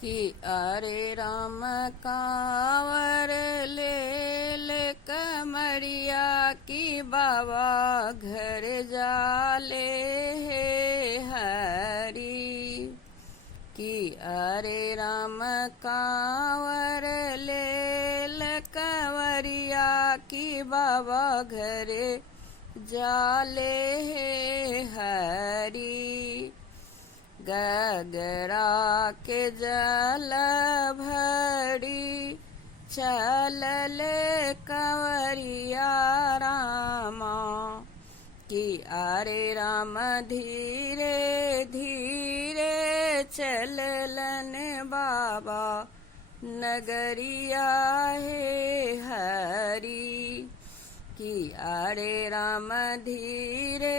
कि अरे राम कांवर ले ले कमरिया की बाबा घर जाले हे हरी। कि अरे राम कांवर ले ले कंवरिया की बाबा घर जाले हे हरी। गगरा के जल भरी चलले कंवरिया रामा। कि अरे राम धीरे धीरे चललन बाबा नगरिया हे हरी। कि अरे राम धीरे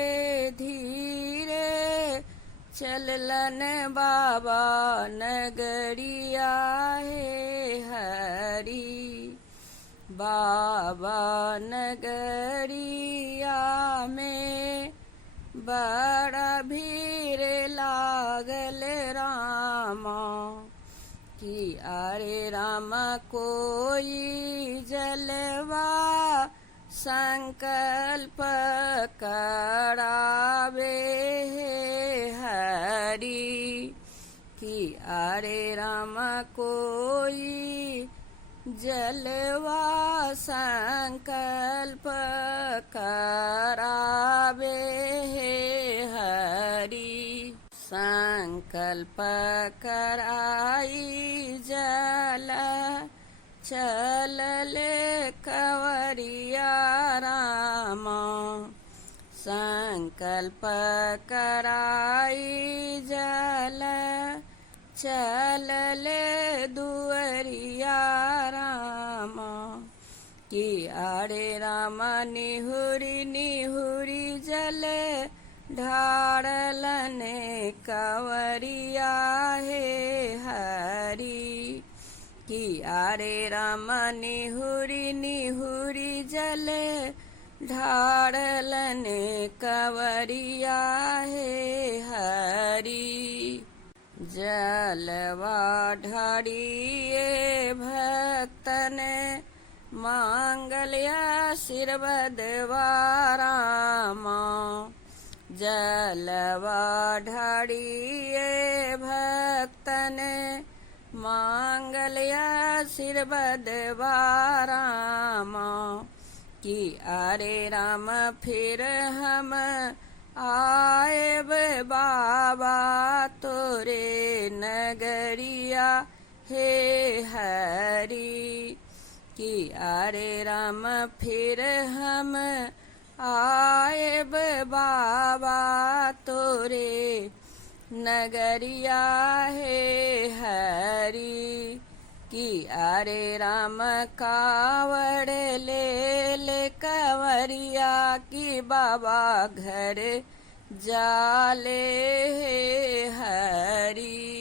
धीरे चललन बाबा नगरिया हे हरी। बाबा नगरिया में बड़ा भीड़ लागल रामा। कि अरे राम कोई जलवा संकल्प करावे हे हरी। कि अरे राम कोई जलवा संकल्प करावे हे हरी। संकल्प कराई जल चलले कंवरिया रामा। संकल्प कराई जल चलले दुअरिया रामा। कि अरे राम निहुरी निहुरी जल ढाड़लने कंवरिया हे हरी। कि अरे राम निहुरी निहुरी जल ढाड़लने कंवरिया हे हरी। जलवा ढाड़िए भक्तन मांगल्य आशीर्वादवा रामा। जलवा ढाड़िए भक्तन मांगल्य आशीर्वादवा रामा। कि अरे राम फिर हम आएब बाबा तोरे नगरिया हे हरी। कि अरे राम फिर हम आएब बाबा तोरे नगरिया हे हरी। कि अरे राम कांवड़ ले ले कंवरिया की बाबा घर जाले हे हरी।